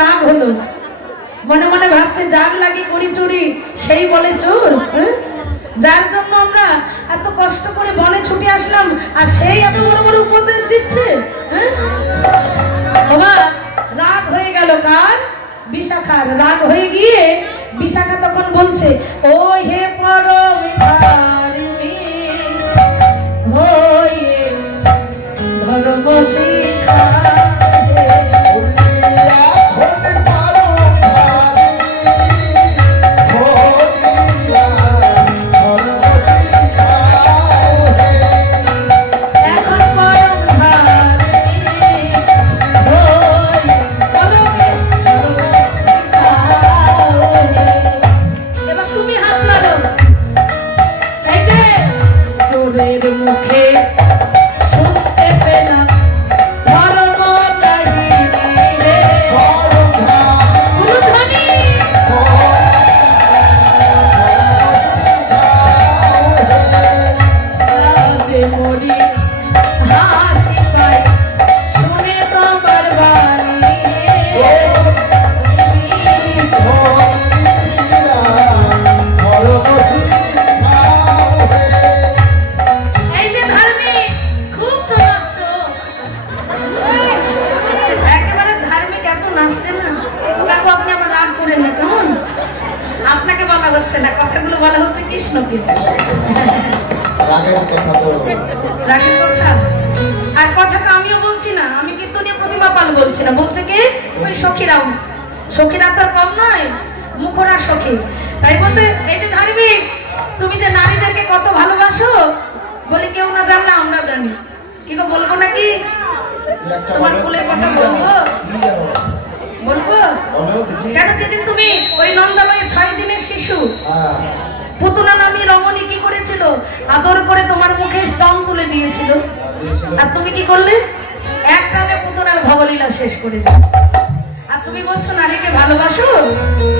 রাগ হলো, মনে মনে ভাবছে যার লাগি করি চুরি সেই বলে চোর। যার জন্য আমরা এত কষ্ট করে বনে ছুটে আসলাম আর সেই এত বড় বড় উপদেশ দিচ্ছে। বাবা রাগ হয়ে গেল কার? বিশাখার। রাগ হয়ে গিয়ে বিশাখা তখন বলছে, ও হে পরমিতারিণী হয়ে ধর্ম শিখা মুখে শুনতে পেলাম ধর্ম কাহিনী মরি হাসি পাই শুনে তোমার বাণী। আপনাকে বলা হচ্ছে না, কথাগুলো বলা হচ্ছে কৃষ্ণকে। রাগের কথা আর কথাটা আমিও বলছি না, আমি কীর্তনীয় প্রতিমা পাল বলছি না, বলছে কি ওই সখীরাও। সখীরা তো কম নয়, মুখরা সখী। তাই বলতে এই যে ধার্মিক, তুমি যে নারীদেরকে কত ভালোবাসো বলি কেউ না জানলে আমরা জানি। কি গো বলবো নাকি? তোমার ফুলের কথা বলবো বলবো কেন? যেদিন তুমি ওই নন্দালয়ে 6 দিনের শিশু পুতুলা নামী রমণী কি করেছিল? আদর করে তোমার মুখে স্তন তুলে দিয়েছিল, আর তুমি কি করলে? এক টানে পুতুলার ভবলীলা শেষ করে দিলে। আর তুমি বলছো নারীকে ভালোবাসো?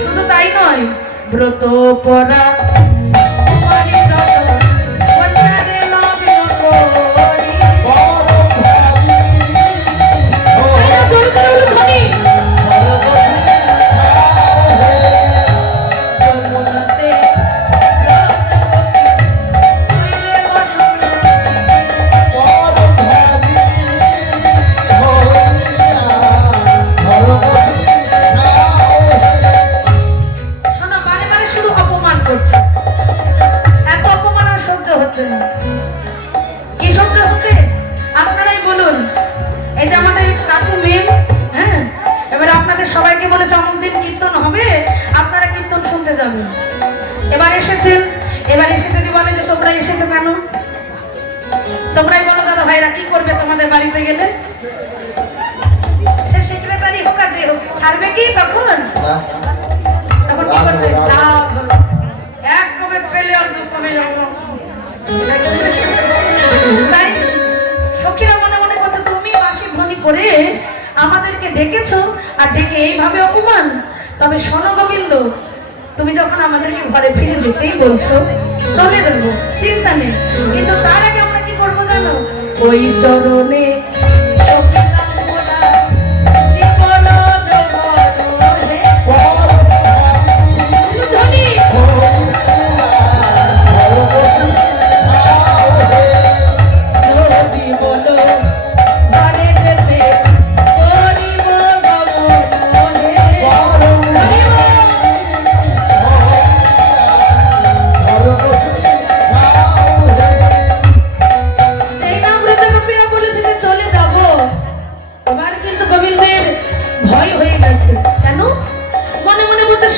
শুধু তাই নয়, ব্রত পরা সবাইকে বলেছে অমুক দিন কীর্তন হবে, আপনারা কীর্তন শুনতে যাবেন। এবার এসেছেন, এবার এসে যদি বলে যে তোমরা এসেছো কেন? তোমরাই বলো দাদা ভাইরা কি করবে তোমাদের বাড়িতে গেলে? সে সেক্রেটারি হোক আর যে হোক, ছাড়বে কি তখন? তখন কি করবে? এক কবে পেলে আর দু কবে তাই সখীরা মনে মনে করছে তুমি বাঁশি ধ্বনি করে আমাদেরকে ডেকেছো আর ডেকে এইভাবে অপমান। তবে শোনো গোবিন্দ, তুমি যখন আমাদেরকে ঘরে ফিরে যেতেই বলছো চলে যাবো, চিন্তা নেই, কিন্তু তার আগে আমরা কি করবো জানো? ওই চরণে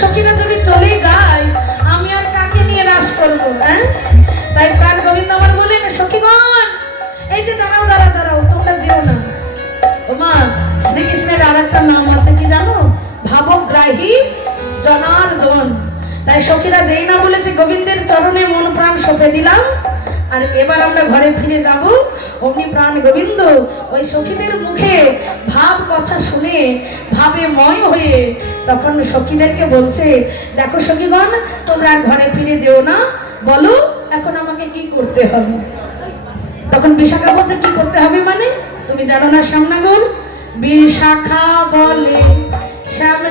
সখীরা যদি চলে যায় আমি আর কাকে নিয়ে রাস করবো? তাই প্রাণ গোবিন্দ আমার বলেন, সখীগণ এই যে দাঁড়াও দাঁড়াও দাঁড়াও, তোমরা যেও না। ওমা শ্রীকৃষ্ণের আর একটা নাম আছে কি জানো? ভাবগ্রাহী জনার্দন। তাই সখীরা যেই না বলেছে গোবিন্দের চরণে মন প্রাণ সঁপে দিলাম আর এবার আমরা ঘরে ফিরে যাব, অমনি প্রাণ গোবিন্দ ওই সখীদের মুখে ভাব কথা শুনে ভাবে ময় হয়ে তখন সখীদেরকে বলছে, দেখো সখীগণ তোমরা ঘরে ফিরে যেও না, বলো এখন আমাকে কি করতে হবে? তখন বিশাখা বলছে কি করতে হবে মানে? তুমি জানো না শ্যামনগর? বিশাখা বলে শ্যাম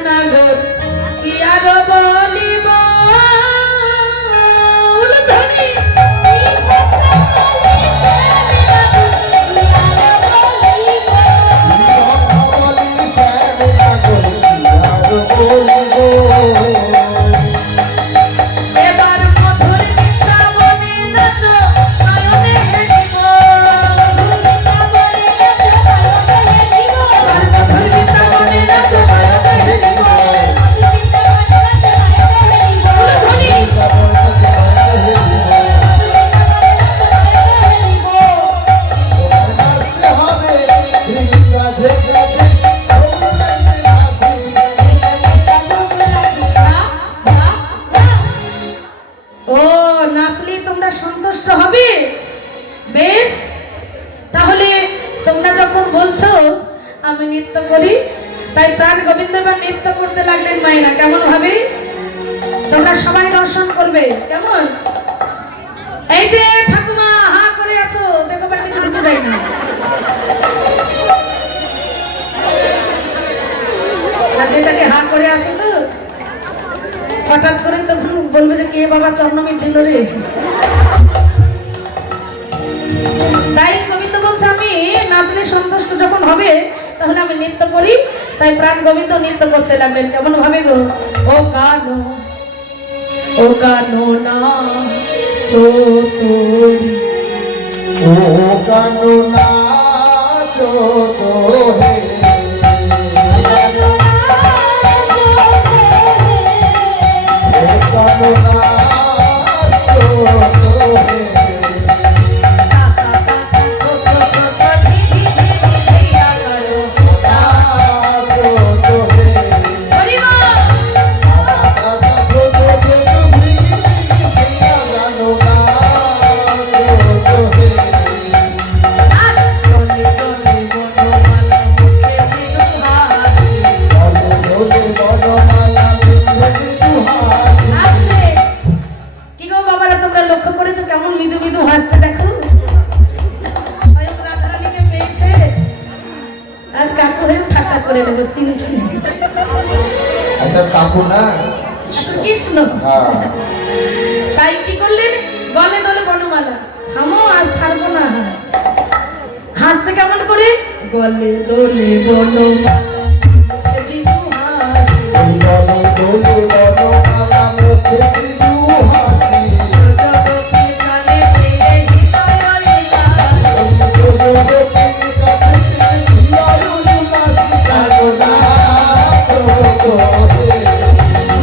করি। তাই প্রাণ গোবিন্দ এবার নৃত্য করতে লাগলেন মায়েরা। কেমন ভাবে তোমরা সবাই দর্শন করবে? কেমন? এই যে ঠাকুমা হা করে আছো, দেখো বাড়ি কিছু ঢুকে যায় না। যেটাকে হা করে আছে তো হঠাৎ করে তখন বলবে যে কে বাবা চন্দ্রমীর দিল রে। তাই গোবিন্দ বলছে আমি নাচলে সন্তুষ্ট যখন হবে তাহলে আমি নৃত্য করি। তাই প্রাণ গোবিন্দ নৃত্য করতে লাগলেন। কেমন ভাবে গো? ও কানো না চোতরি, ও কানো নাচো তো হে, ও কানো নাচো তো হে। কি গো বাবারা, তোমরা লক্ষ্য করেছো কেমন মৃদু মৃদু হাসছে? দেখো স্বয়ং রাধারানীকে পেয়েছে। আজ কাকু হয়েও ঠাট্টা করে নেবো, চিন্তা নেই। একটা কাকু না কৃষ্ণ। তাই কি করলেন? গলে দলে বনমালা। থামো, আজ ছাড়বো না। হাসছে কেমন করে? গলে দলে বনমালা মৃদু হাসি, জগতে কানে পেয়ে হৃদয় লীলা।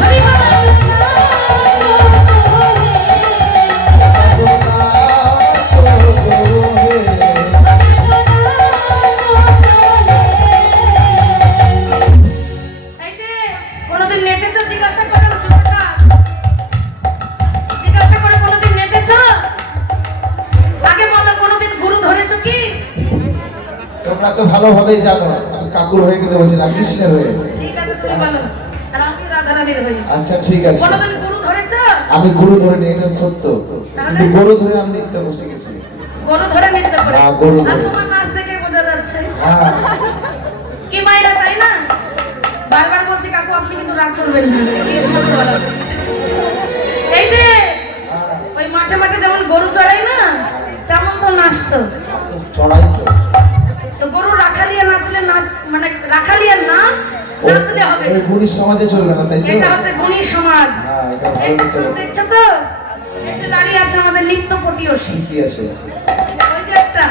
হরি এই যে কোনোদিন নেচেছো? জিজ্ঞাসা করো, জিজ্ঞাসা করে কোনোদিন নেচেছো? আগে বলো, কোনোদিন গুরু ধরেছো কি? তোমরা তো ভালোভাবেই জানো আমি কাকুর হয়ে কিন্তু বলছি না, কৃষ্ণের হয়ে। ঠিক আছে, তুমি বলো। আর আমি রাধারানীর হই। আচ্ছা ঠিক আছে, কোনোদিন গুরু ধরেছো? আমি গুরু ধরে নি, এটা সত্য, কিন্তু গরু ধরে আমি নৃত্য করে শিখেছি। গরু ধরে নৃত্য করে? হ্যাঁ, গরু ধরে। আর তোমার নাচ দেখে বোঝা যাচ্ছে হ্যাঁ, কি মায়েরা, তাই না? বারবার বলছি কাকু আপনি কিন্তু রাগ করবেন না। কৃষ্ণ তো বলা হচ্ছে। এই যে ওই মাঠে মাঠে যেমন গরু চড়াই না, তেমন তো নাচছো। চড়াই তো তো গরু রাখালিয়া নাচলে নাচ, মানে রাখালিয়া নাচ নাচলে হবে। এই গুণী সমাজে চলবে না, তাই তো? এটা হচ্ছে গুণী সমাজ। হ্যাঁ, এটা এই ভালো যে চলবে। দেখছো তো, এই যে দাঁড়িয়ে আছে আমাদের নিত্য পটিয়সী। ঠিকই আছে। ওই যে একটা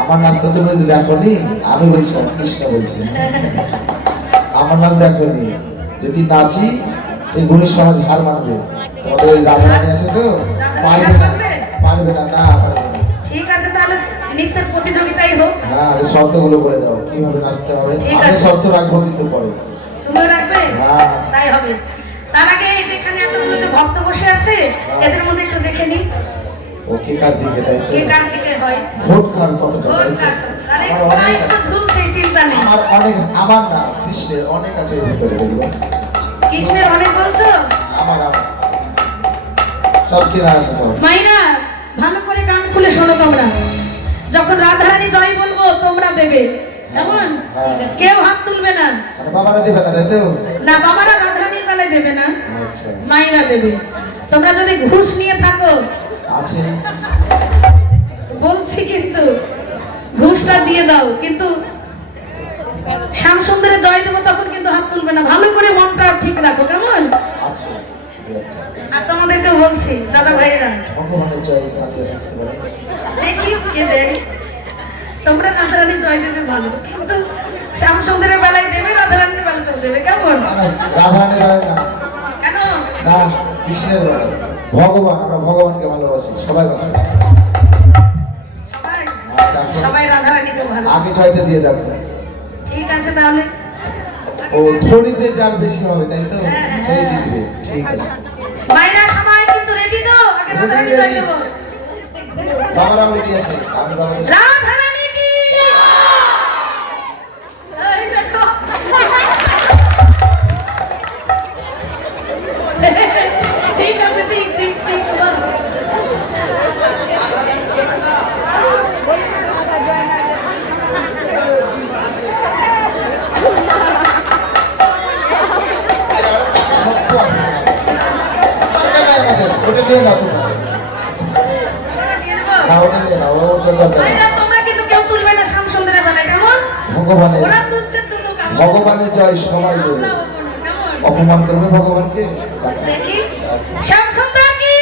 আমার নাচ তো তুমি দেখো নি, আমি বলছি না, কৃষ্ণ বলছি। আমার নাচ দেখো নি, যদি নাচি এই গুণী সমাজ হার মানবে। তোমাদের ওই রাধারানী আছে তো, পারবে না, পারবে না, না পারবে না। ঠিক আছে, তাহলে নৃত্যের প্রতিযোগিতাই হোক। হ্যাঁ, এই শর্তগুলো বলে দাও কিভাবে নাচতে হবে। ঠিক আমি আছে। শর্ত রাখবো কিন্তু পরে। তুমিও রাখবে? হ্যাঁ। তাই হবে। তার আগে এই যে এখানে এতগুলো যে ভক্ত বসে আছে, এদের মধ্যে একটু দেখে নি ও কে কার দিকে, তাই তো? কে কার দিকে হয়। ভোট কার কতটা, ভোট তাই তো? কার? আরে আমার অনেক প্রাইজ তো ঝুলছে, চিন্তা নেই। আমার না, কৃষ্ণের অনেক আছে এর ভিতরে, দেখবে। কৃষ্ণের অনেক বলছো? আমার সব কিনা আছে সব। মাইরা ভালো করে কান খুলে শোনো তোমরা। যখন রাধারানী জয় বলবো তোমরা দেবে, কেমন? হ্যাঁ। কেউ হাত তুলবে না। মানে বাবারা দেবে না, তাই তো? না, বাবারা রাধারানীর বেলায় দেবে না, আচ্ছা, মাইরা দেবে। তোমরা যদি ঘুষ নিয়ে থাকো, আছে। বলছি কিন্তু ঘুষটা দিয়ে দাও, কিন্তু শ্যামসুন্দরে জয় দেবো তখন কিন্তু হাত তুলবে না। ভালো করে মনটা ঠিক রাখো, কেমন? আছে। আর তোমাদেরকে বলছি দাদা ভাইরা, ভগবানের জয় হাতে রাখতে পারে। দেখি কে দেয়। তোমরা রাধারানী জয় দেবে ভালো, কিন্তু শ্যামসুন্দরের বেলায় দেবে, রাধারানীর বেলাতেও দেবে, কেমন? না, না, রাধারানীর বেলায় না, কেন? না, কৃষ্ণের বেলায়। ভগবান, আমরা ভগবানকে ভালোবাসি, সবাই বাসি। সবাই দেখো। সবাই রাধারানীকে ভালো। আগে জয়টা দিয়ে দেখো। ঠিক আছে, তাহলে ও ধনীতে যার বেশি হবে, তাই তো? হ্যাঁ, হ্যাঁ। সেই জিতবে। ঠিক আছে, মায়েরা সবাই কিন্তু রেডি তো? আগে রাধারানী জয় দেবো। বাবারাও রেডি আছে, আমি বাবাদের রাধারানী কি? এই দেখো ওকে না তোমার না ওটা নিয়ে না ওটা দরকার নেই। ভাইরা, তোমরা কিন্তু কেউ তুলবে না শামসুন্দরের বেলায়, কেমন? ভগবানের ওরা তুলছে, তুলুক, আমরা ভগবানের জয় সবাই দেবে। আমরাও বলবো না, কেমন? অপমান করবে ভগবানকে? দেখি শামসুন্দর কি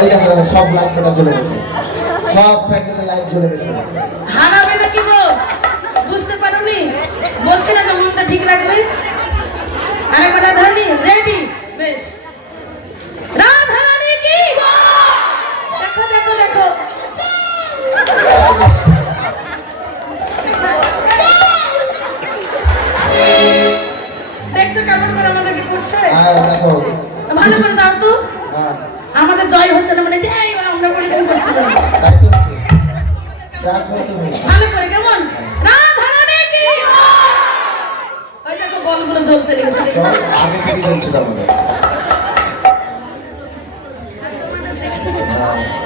এই দেখো দেখো, সব লাইট মেটা জ্বলে গেছে, সব প্যান্ডেলে লাইট জ্বলে গেছে। হারাবে নাকি গো? বুঝতে পারোনি? বলছি না যে মনটা ঠিক রাখবে। আরেকবার রাধারানী রেডি? বেশ। রাধারানী কি গো? দেখো দেখো দেখো, দেখছো কেমন করে আমাদেরকে করছে? দেখো ভালো করে দাও তো। হ্যাঁ আমাদের জয় হচ্ছে না, মানে যে এই আমরা পরিধান করছিলাম। তাই তো হচ্ছে। দেখো তুমি ভালো করে, কেমন? রাধারানী কি গো? ওই দেখো বলগুলো জ্বলতে লেগেছে। চল, আগে থেকে জ্বলছে তাহলে।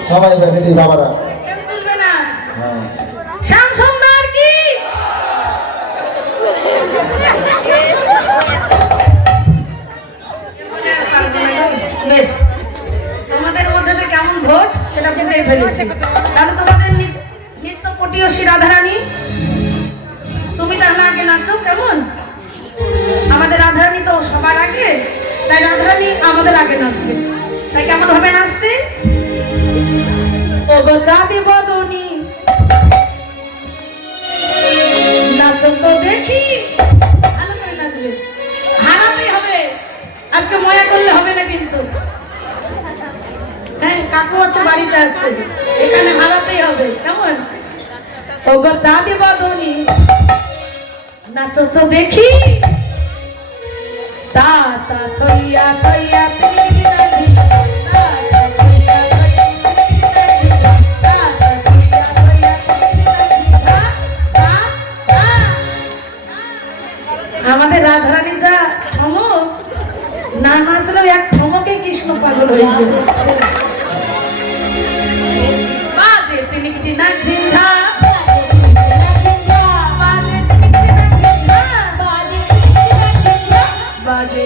সবাই রেডি বাবারা? কেউ তুলবে না। হ্যাঁ শ্যামসুন্দর কি? বেশ, তোমাদের মধ্যে যে কেমন ভোট সেটা বুঝেই ফেলেছি। তাহলে তোমাদের নিত্য পটীয়সী রাধারানী, তুমি তাহলে আগে নাচো, কেমন? আমাদের রাধারানী তো সবার আগে, তাই রাধারানী আমাদের আগে নাচবে। তাই কেমন ভাবে নাচতে? ও গো চাঁদি বদনী নাচো তো দেখি। ভালো করে নাচবে, হারাতেই হবে, আজকে মজা করলে হবে না কিন্তু। হ্যাঁ, কাকু আছে, বাড়িতে আছে, এখানে হারাতেই হবে, কেমন? ও গো চাঁদি বদনী নাচো তো দেখি। তা তা থইয়া থইয়া তিরি নাচি, তা তা থইয়া থইয়া তিরি নাচি, তা তা থইয়া থইয়া তিরি নাচি, তা তা। আমাদের রাধারানী যা ঠমক, না নাচলেও এক ঠমকে কৃষ্ণ পাগল হয়ে যাবে। বাজে তিনিকিটি নাচ ঝিঞ্ঝা, বাজে তিনিকিটি নাচ ঝিঞ্ঝা, বাজে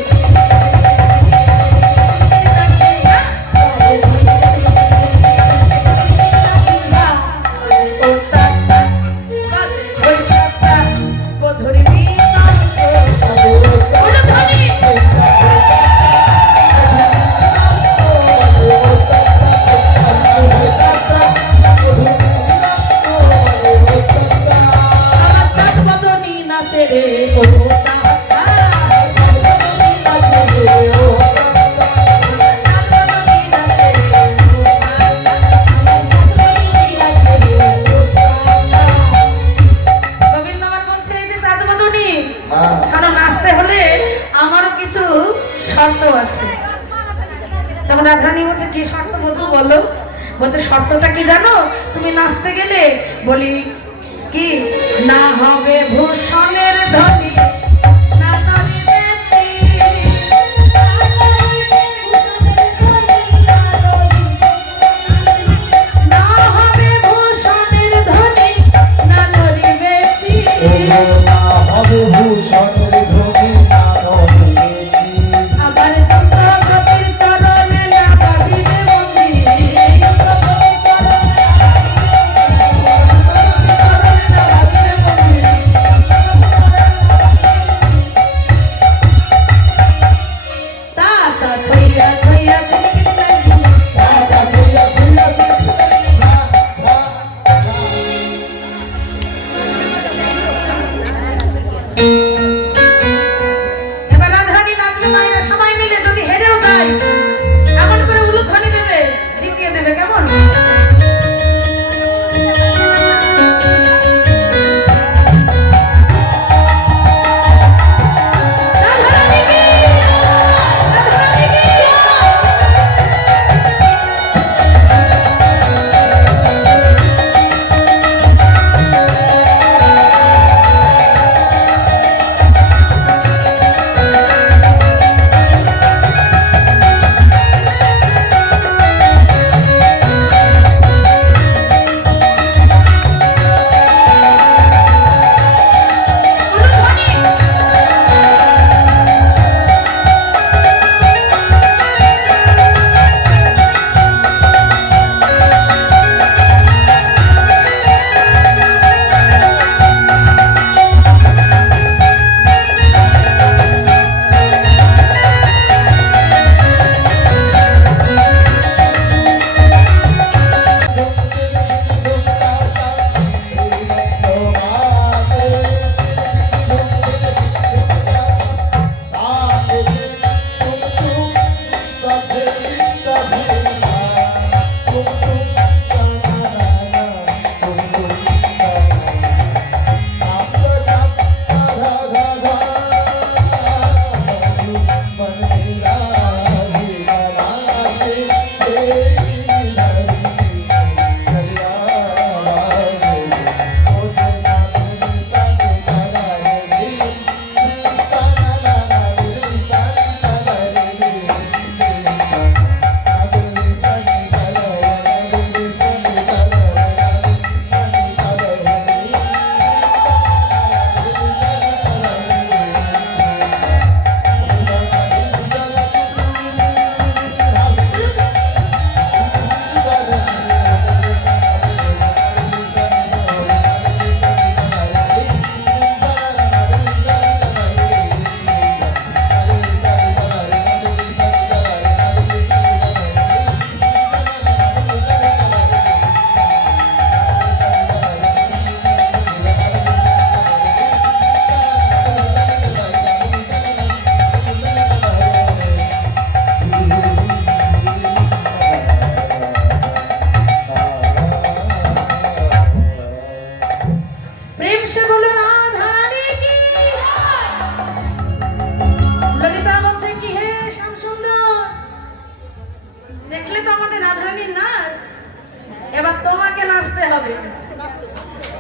রাধারানী বলছে কি শর্ত বলবো বলো? বলছে শর্তটা কি জানো? তুমি নাচতে গেলে বলি কি, না হবে ভূষণের ধনী, না নড়িবে না হবে ভূষণের ধনী, না নড়িবে না হবে ভূষণের ধনী, না নড়িবে। আবার গতির চরণে না বাজিবে মন্দির।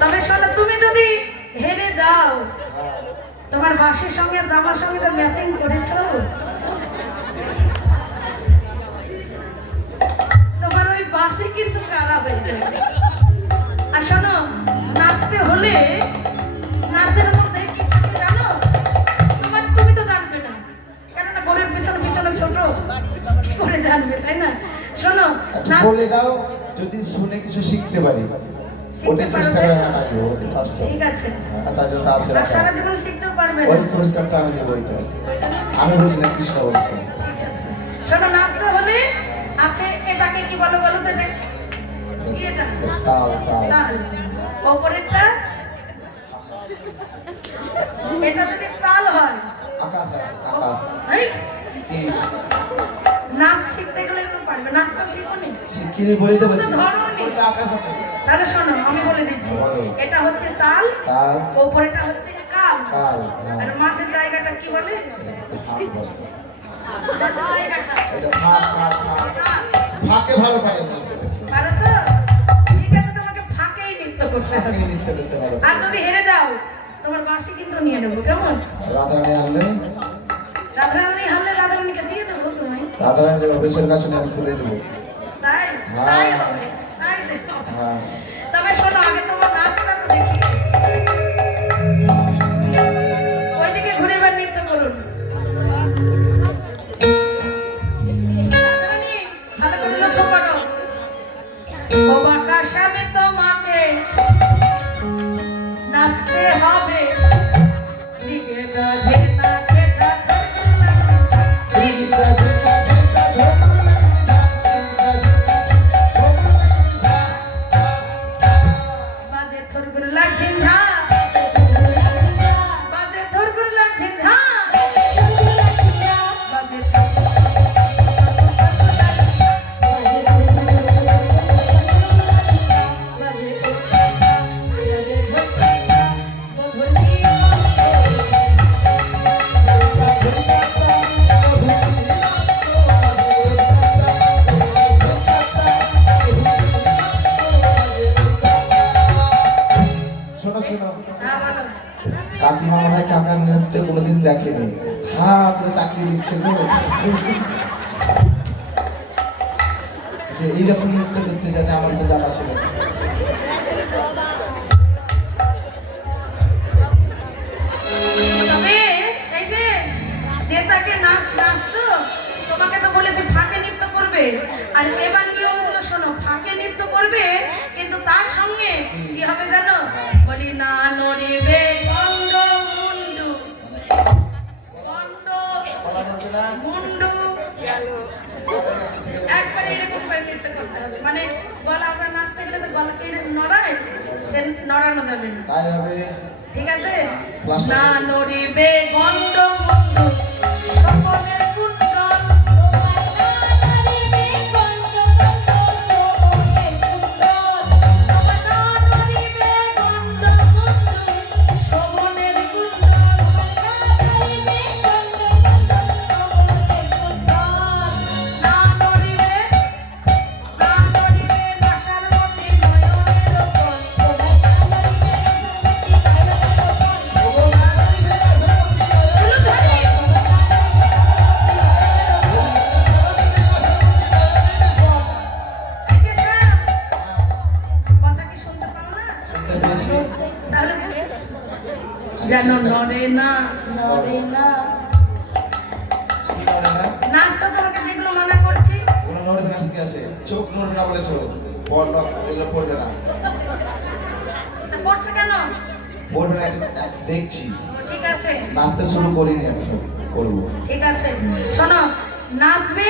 তবে শোনো, তুমি যদি হেরে যাও, তোমার বাসের সঙ্গে জামার সঙ্গে তো ম্যাচিং করেছো, তোমার ওই বাসে কিন্তু কারা হয়ে যাবে। আর শোনো, নাচতে হলে নাচের মধ্যে কি থাকে জানো? তুমি তো জানবে না, কেননা ঘরের পিছনে পিছনে ছোট, কি করে জানবে, তাই না? শোনো, নাচ বলে দাও, যদি শুনে কিছু শিখতে পারি, ওটা চেষ্টা করে নাচবো ফার্স্ট। ঠিক আছে, তার জন্য আছে আর সারা জীবন শিখতেও পারবে না। ওই পুরস্কারটা আমি দেবো। ওইটা আমি বলছি না, কৃষ্ণ বলছে। শোনো, নাচতে হলে আছে, এটাকে কি বলো বলো তো? এটা তাল তাল। তাল, ওপরেরটা এটা যদি তাল হয়, আকাশ আছে, আকাশ। এই, কি নাচ শিখতে গেলে একটু পারবে, নাচ তো শিখুনি, শিখিনি বলেই তো বলছি। তো ধরোনি। ওইটা আকাশ আছে। তাহলে শোনো, আমি বলে দিচ্ছি, এটা হচ্ছে তাল, তাল, ওপরেটা হচ্ছে কাল, কাল, আর মাঝের জায়গাটা কি বলে? ফাঁক বলে। জায়গাটা এটা ফাঁক, ফাঁক, ফাঁক। ফাঁকে ভালো পারে। পারো তো? ঠিক আছে, তোমাকে ফাঁকেই নৃত্য করতে হবে। ফাঁকে নৃত্য করতে পারো। আর যদি হেরে যাও, তোমার বাঁশি কিন্তু নিয়ে নেবো, কেমন? রাধারানী আনলে, রাধারানী হারলে রাধারানীকে দিয়ে দেবো তোমায়। রাধারানীর অফিসের কাছে আমি খুলে দেবো। তাই তাই হবে, তাই দেখো। হ্যাঁ, তবে শোনো, আগে তোমার নাচটা তো দেখি। ওইদিকে ঘুরে এবার নৃত্য করুন। রাধারানী, ভালো করে লক্ষ্য করো। ও বাতাস, আমি তোমাকে নাচতে হবে, দিকে বাজে না খেতা বাজে থরগুর লাগছে ঝা, বাজে থরগুর লাগছে ঝা, বাজে শোনো শোনো, হ্যাঁ বলো। কাকিমা মনে হয় কাকার নৃত্য কোনোদিন দেখেনি। হ্যাঁ, আপনি তাকিয়ে দিচ্ছেন গো। যে এইরকম নৃত্য করতে জানে, আমার তো জানা ছিল না। তবে এই যে তাকে নাচতো, তোমাকে তো বলেছি ফাঁকে নৃত্য করবে। আর এবার নিয়মগুলো শোনো, ফাঁকে নৃত্য করবে, কিন্তু তার সঙ্গে কি হবে জানো? বলি না নড়িবে গন্ড মুন্ডু, গন্ড মুন্ডু, একবারে এরকম করে নৃত্য করতে হবে। মানে গলা, আমরা নাচতে গেলে তো গলাকে এরকম নড়ায়, সে নড়ানো যাবে না, তাই হবে। ঠিক আছে? Last না time. নড়িবে গন্ড মুন্ডু, সকলের কুণ্ডল, না নড়িবে গন্ড মুন্ডু, শোভনের কুণ্ডল, না নড়িবে আশার মতি নয়নের ওপর, কথা কি শুনতে পাও না? শুনতে পেয়েছি। তাহলে যেন নড়ে না, নড়ে না। কি নড়ে না? নাচটা তোমাকে যেগুলো মানা করছি, কোনো নড়বে না, ঠিক আছে। চোখ নড়বে না বলেছো, বল না, এগুলো পড়বে না। তা করছে কেন? পড়বে না, দেখছি। ঠিক আছে, নাচতে শুরু করিনি, আমি করবো। ঠিক আছে। শোনো, নাচবে,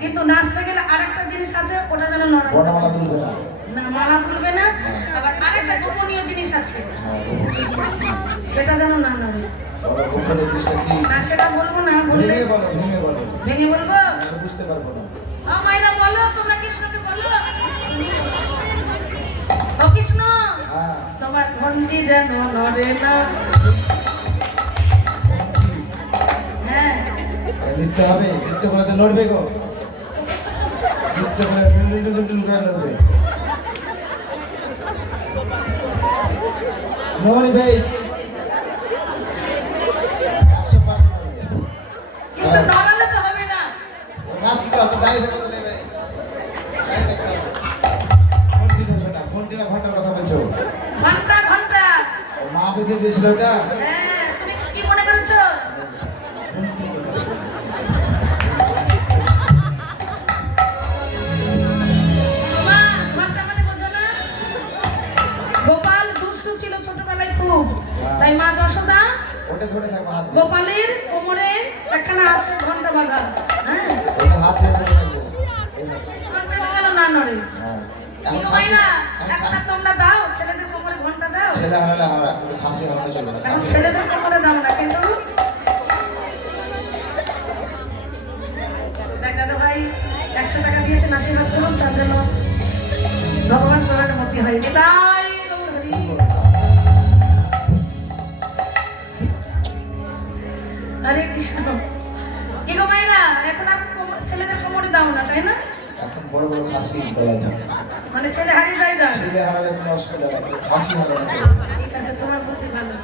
কিন্তু নাচতে গেলে আরেকটা জিনিস আছে, ওটা যেন নড়ে না। বর্ণমালা তুলবে না। না, মালা তুলবে না। আবার আরেকটা গোপনীয় জিনিস আছে, হ্যাঁ, গোপনীয় জিনিসটা। সেটা যেন না নড়ে। বলো, গোপনীয় জিনিসটা কি? না, সেটা বলবো না, বললে ভেঙে বলো, ভেঙে বলো। ভেঙে বলবো। আমি বুঝতে পারবো না। ও মাইরা বলো, তোমরা কৃষ্ণকে বলো। ও কৃষ্ণ, হ্যাঁ, তোমার ঘন্টি যেন নড়ে না। হ্যাঁ, নৃত্য হবে, নৃত্য করে তো নড়বে গো। নৃত্য করে টুল টুল টুল টুল করে নড়বে। মোহনী ভাই 100% কিন্তু ডরালে তো হবে না। নাচ কি করতে দাঁড়িয়ে থাকো তো নেই ভাই দাঁড়িয়ে থাকতে হবে ফোনটি ধরবে না ফোনটি না ঘন্টার কথা বলছো ঘন্টা ঘন্টা। মা বেঁধে দিয়েছিল ওটা হ্যাঁ, তুমি কি মনে করেছো? মা, ঘন্টা মানে বোঝো না? গোপাল দুষ্টু ছিল ছোটবেলায় খুব, তাই মা যশোদা ওটা ধরে থাকো হাত দিয়ে। গোপালের কোমরে একখানা আছে ঘন্টা বাঁধা। হ্যাঁ, ওটা হাত দিয়ে ধরে থাকো এই নাও। ঘন্টা বাঁধানো না নড়ে। হ্যাঁ কি এখন গো খাসি মাইনা, এখন একটা খাসি তোমরা দাও, ছেলেদের কোমরে ঘন্টা দাও। ছেলে হারালে আমরা কিন্তু খাসি হারালে চলবে না এখন খাসি ছেলেদের কোমরে দাও না, কিন্তু দেখ দাদা ভাই 100 টাকা দিয়েছেন, আশীর্বাদ করুন তার জন্য ভগবান চরণে মতি হয়নি। তাই গৌর হরি। হরে কৃষ্ণ। কি গো মাইনা, এখন আর ছেলেদের কোমরে দাও না, তাই না? এখন বড় বড় খাসি গলায় থাকে মানে ছেলে হারিয়ে যায় না। ছেলে হারালে কোনো অসুবিধা নেই কিন্তু খাসি হারালে চলবে না। ঠিক আছে, তোমার বুদ্ধি ভালো।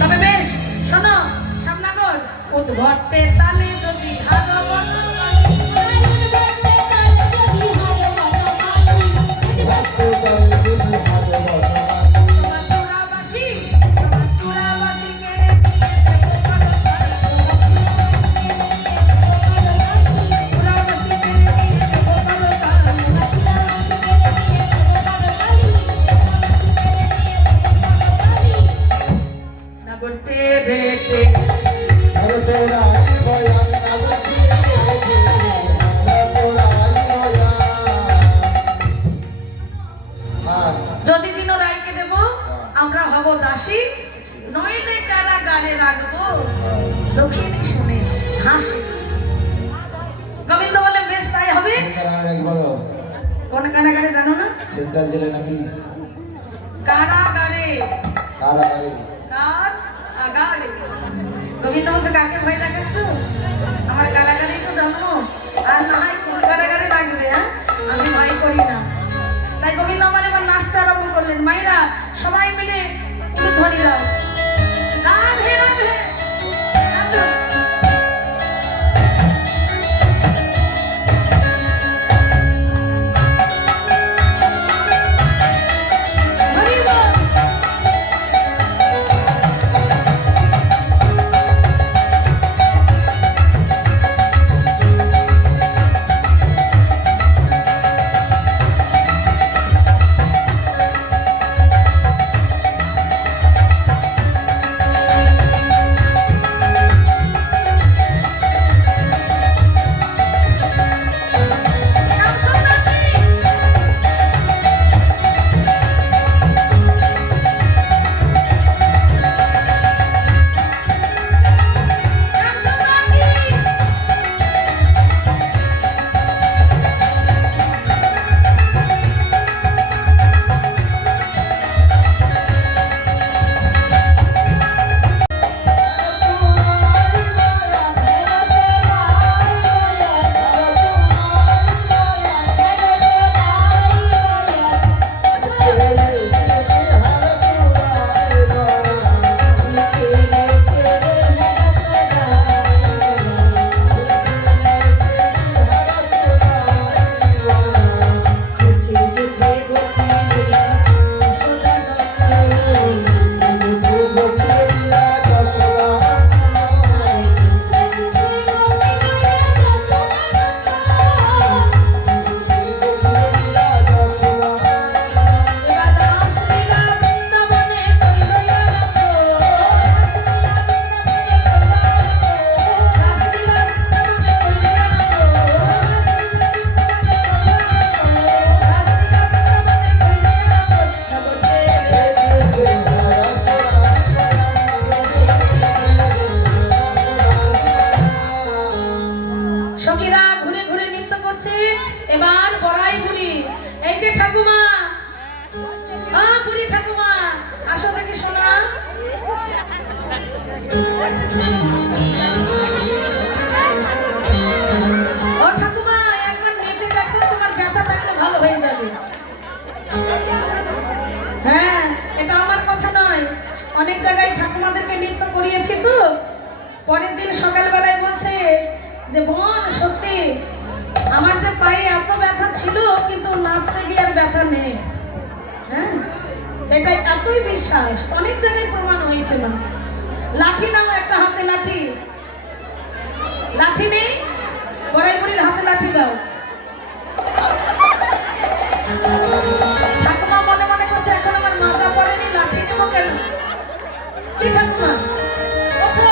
তবে বেশ, শোনো সামনাগর, উদ্ভটে তালে যদি ভাগবত তোমার চূড়াবাসী, তোমার চূড়াবাসীকে চূড়াবাসীকে নাগরটে বেটে আরে তোরা আই ভয়া না বুঝি আরে তোরা আই ভয়া হ্যাঁ যদি চিনো রায়কে দেব, আমরা হব দাসী, নইলে কারাগারে রাখবো দক্ষিণী শুনে হাসি। গোবিন্দ বলে বেশ তাই হবে। কোন কারাগারে জানো না? সেন্ট্রাল জেলে নাকি কারাগারে। কারাগারে কারাগারে। গোবিন্দ বলছে কাকে ভয় দেখাচ্ছ? আমার কারাগারেই তো জন্ম, আর না হয় কোন কারাগারে লাগবে। হ্যাঁ, আমি ভয় করি না। তাই গোবিন্দ আমার এবার নাচতে আরম্ভ করলেন। মাইরা সবাই মিলে ধ্বনি দাও, রাধে রাধে রাধে। হরি বল। ও ঠাকুমা একবার নেচে দেখো, তোমার ব্যথা থাকলে ভালো হয়ে যাবে। হ্যাঁ, এটা আমার কথা নয়, অনেক জায়গায় ঠাকুমাদেরকে নৃত্য করিয়েছি তো, পরের দিন সকালবেলায় বলছে যে বোন সত্যি আমার যে পায়ে এত ব্যথা ছিল কিন্তু নাচতে গিয়ে আর ব্যথা নেই। হ্যাঁ, এটা এতই বিশ্বাস, অনেক জায়গায় প্রমাণ হয়েছে। না লাঠি নাও, একটা হাতে লাঠি, লাঠি নেই, গড়াইগুড়ির হাতে লাঠি দাও। ঠাকুমা মনে মনে করছে এখন আমার মাথা পড়েনি, লাঠি নেবো কেন? কি ঠাকুমা ওঠো।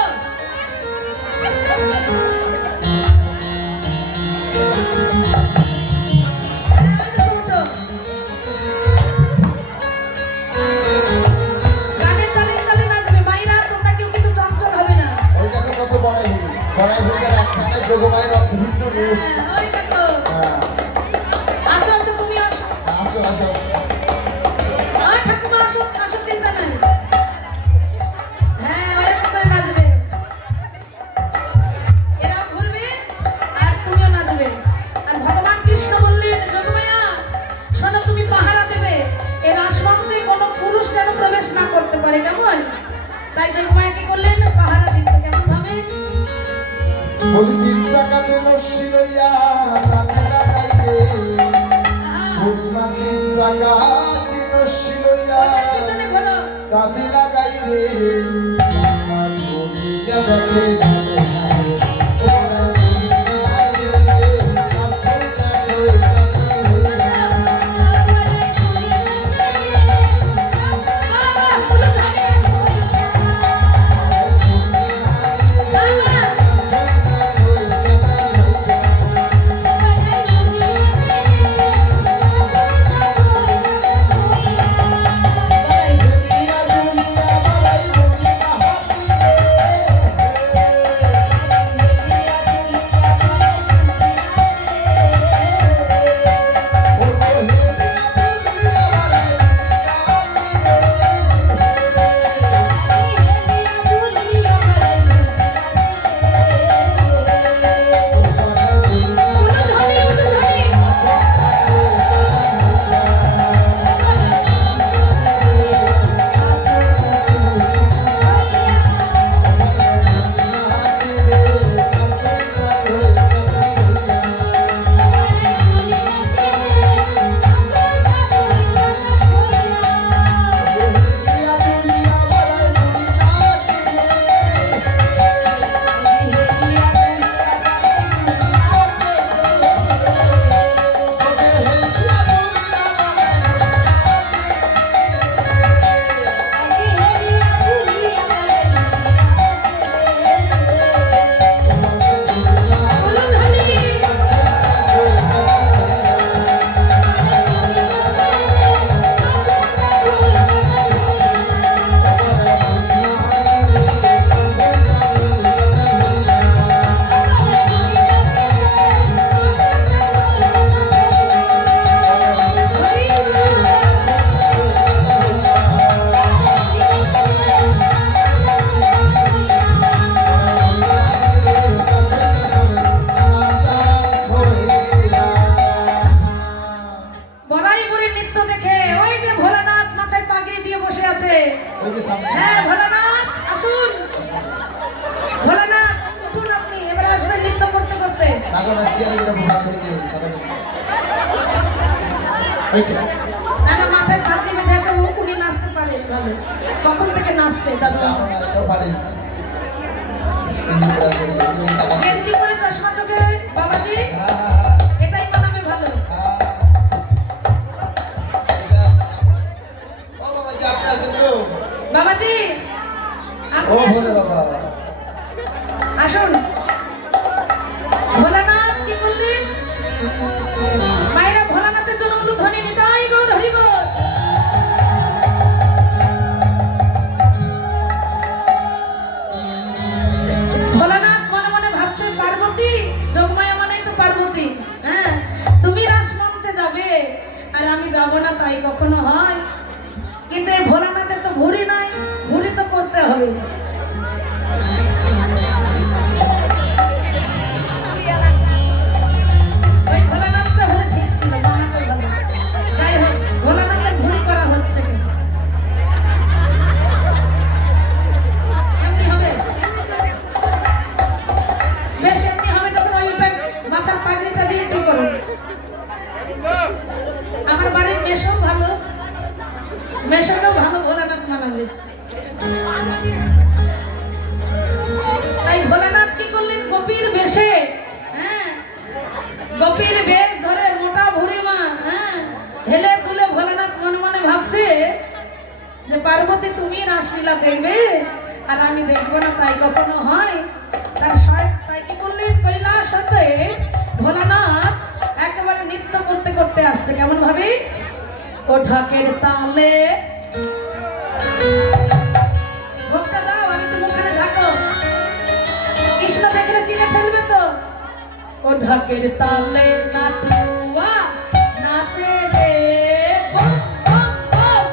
গানের তালে তালে নাচবে মাইরা, তোমরা কেউ কিন্তু চঞ্চল হবে না। ওই দেখো কত বড়াই হলো, বড়াই হলো একটা যোগমায়ের বিভিন্ন রূপ। ওই দেখো, আসো আসো, তুমি আসো, আসো আসো, ঠাকুমা আসো আসো, চিন্তা নেই। হ্যাঁ, ওরকম করে নাচবে, এরাও ঘুরবে আর তুমিও নাচবে। আর ভগবান কৃষ্ণ বললেন যোগমায়া শোনো, তুমি পাহারা দেবে, এর রাসমঞ্চে কোনো পুরুষ যেন প্রবেশ না করতে পারে, কেমন? তাই যোগমায়া কি করলেন, পাহারা দিচ্ছে। কেমন ভাবে? বলি 3 টাকা দিল শিরইয়া রাতে লাগাইরে, বলি 3 টাকা দিল শিরইয়া পিছনে ঘোরো। রাতে লাগাইরে, আমার বলিয়া দেখে ওই যে সামনে। হ্যাঁ ভোলানাথ আসুন, ভোলানাথ উঠুন, আপনি এবার আসবেন নৃত্য করতে করতে। দেখো না চেয়ারে যেটা বসে আছে ওই যে সামনে। ওইটা না না, মাথায় পাগড়ি বেঁধে আছে, উনি নাচতে পারে ভালো। কখন থেকে নাচছে দাদু? যাও না, এটাও পারে। এই যে আছে ওই যে টাকা। গেঞ্জি পরে চশমা চোখে বাবাজি, হ্যাঁ হ্যাঁ এটাই মানাবে ভালো। হ্যাঁ। এটা আছে। ও বাবা জি আপনি আছেন তো? বাবাজি ও আপনি ভোলে আসুন, বাবা। আসুন। ভোলানাথ কি করলেন? মায়েরা ভোলানাথের জন্য ধ্বনি নিতাই গৌর হরি গো। ভোলানাথ মনে মনে ভাবছে পার্বতী, যোগমায়া মানেই তো পার্বতী। হ্যাঁ, তুমি রাসমঞ্চে যাবে আর আমি যাব না, তাই কখনো হয়? কিন্তু এই ভোলানাথের তো ভুঁড়ি নাই, ভুঁড়ি তো করতে হবে। ওই ভোলানাথটা হলে ঠিক ছিল, বানাতে ভালো। যাই হোক, ভোলানাথের ভুঁড়ি করা হচ্ছে। মেশাকেও ভালো ভোলানাথ মানাবে। তাই ভোলানাথ কি করলেন? গোপীর বেশে, হ্যাঁ, গোপীর বেশ ধরে মোটা ভুড়িমা, হ্যাঁ, হেলে তুলে ভোলানাথ মনে মনে ভাবছে যে পার্বতী তুমি রাসলীলা দেখবে আর আমি দেখবো না, তাই কখনো হয়? তাই কি করলেন? কৈলাস হতে ভোলানাথ একেবারে নৃত্য করতে করতে আসছে। কেমন ভাবে? ও ঢাকের তালে ভোগটা দাও, আমি তো মুখে ঢাকো। কৃষ্ণ দেখলে চিনে ফেলবে তো। ও ঢাকের তালে নাচুয়া নাচে রে বম বম বম।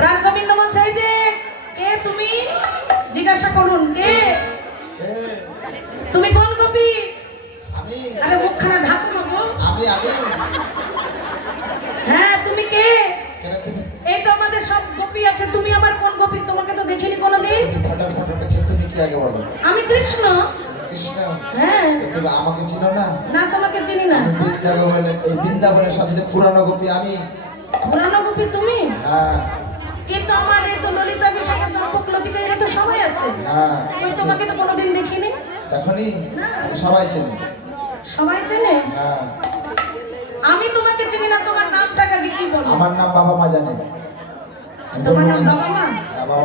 প্রাণগোবিন্দ বলছে, এই যে কে তুমি? জিজ্ঞাসা করুন, কে তুমি? কোন গোপী? আরে মুখখানা ঢাকো না গো। হ্যাঁ, তুমি কে? এই তো আমাদের সব গোপী আছে, তুমি আমার কোন গোপী? তোমাকে তো দেখিনি কোনোদিন। তুমি কি আগে বলো? আমি কৃষ্ণ। কৃষ্ণ? হ্যাঁ। তুমি আমাকে চিনো না? না, তোমাকে চিনি না। বৃন্দাবনের সবচেয়ে পুরানো গোপী আমি। পুরানো গোপী তুমি? হ্যাঁ। কিন্তু আমার এই তো ললিতা বিশাখা চম্পক লতিকা এরা তো সবাই আছে। হ্যাঁ। ওই তোমাকে তো কোনোদিন দেখিনি। দেখনি? সবাই চেনে। সবাই চেনে? হ্যাঁ। আমি তোমাকে চিনি না, তোমার নামটা আগে কি বলো? আমার নাম বাবা মা জানে। তোমার নাম বাবা মা? বাবা